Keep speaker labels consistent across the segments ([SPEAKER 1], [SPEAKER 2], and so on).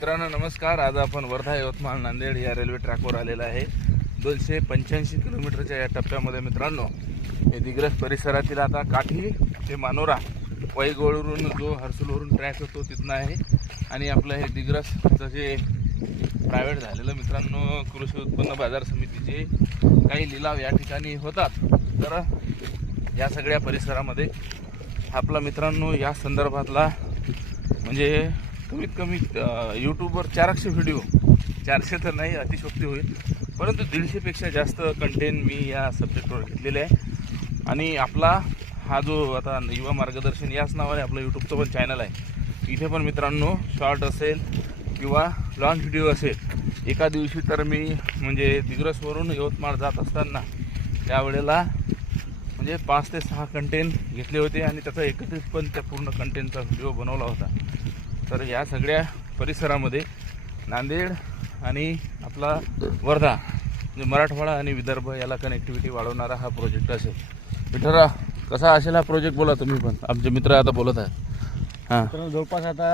[SPEAKER 1] मित्रांनो नमस्कार. आज आपण वर्धा यवतमाळ नांदेड या रेल्वे ट्रॅकवर आलेला आहे. दोनशे पंच्याऐंशी किलोमीटरच्या या टप्प्यामध्ये मित्रांनो हे दिग्रस परिसरातील आता काठी ते मानोरा वैगोळवरून जो हर्सुलवरून ट्रॅक होतो तिथनं आहे. आणि आपलं हे दिग्रसचं जे प्रायव्हेट झालेलं मित्रांनो कृषी उत्पन्न बाजार समितीचे काही लिलाव या ठिकाणी होतात. तर या सगळ्या परिसरामध्ये आपला मित्रांनो या संदर्भातला म्हणजे कमीत कमी यूट्यूबवर चारशे व्हिडिओ चारशे तर नाही अतिशोक्ती होईल. परंतु दीडशेपेक्षा जास्त कंटेंट मी या सब्जेक्टवर घेतलेले आहे. आणि आपला हा जो आता युवा मार्गदर्शन याच नावाने आपलं यूट्यूबचं पण चॅनल आहे. इथे पण मित्रांनो शॉर्ट असेल किंवा लॉंग व्हिडिओ असेल एका दिवशी तर मी म्हणजे दिग्रसवरून यवतमाळ जात असताना त्यावेळेला म्हणजे पाच ते सहा कंटेंट घेतले होते आणि त्याचा एकत्रित पण त्या पूर्ण कंटेंटचा व्हिडिओ बनवला होता. तर या सगळ्या परिसरामध्ये नांदेड आणि आपला वर्धा म्हणजे मराठवाडा आणि विदर्भ याला कनेक्टिव्हिटी वाढवणारा हा प्रोजेक्ट असेल. विठरा कसा असेल हा प्रोजेक्ट बोला तुम्ही पण. आमचे मित्र आता बोलत आहेत. हां.
[SPEAKER 2] जवळपास आता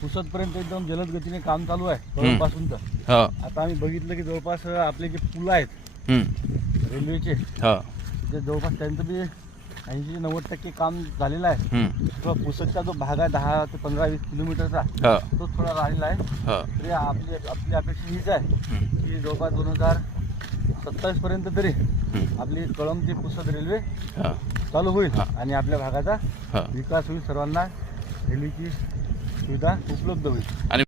[SPEAKER 2] पुसदपर्यंत एकदम जलद गतीने काम चालू आहे जवळपासून तर.
[SPEAKER 1] हो.
[SPEAKER 2] आता आम्ही बघितलं की जवळपास आपले जे पुलं आहेत. रेल्वेचे
[SPEAKER 1] हो.
[SPEAKER 2] ते जवळपास त्यांचं बी ऐंशी नव्वद टक्के काम झालेलं आहे
[SPEAKER 1] हम्म.
[SPEAKER 2] किंवा पुसदचा जो भाग आहे दहा ते पंधरा वीस किलोमीटरचा
[SPEAKER 1] हो
[SPEAKER 2] तो थोडा राहिलेला आहे
[SPEAKER 1] हो
[SPEAKER 2] तरी आपली आपली अपेक्षा हीच आहे
[SPEAKER 1] हम्म.
[SPEAKER 2] की जवळपास दोन हजार सत्तावीस पर्यंत तरी
[SPEAKER 1] हम्म.
[SPEAKER 2] आपली कळंब ते पुसद रेल्वे
[SPEAKER 1] हो
[SPEAKER 2] चालू होईल
[SPEAKER 1] हा.
[SPEAKER 2] आणि आपल्या भागाचा
[SPEAKER 1] हो
[SPEAKER 2] विकास होईल सर्वांना रेल्वेची सुविधा उपलब्ध होईल
[SPEAKER 1] आणि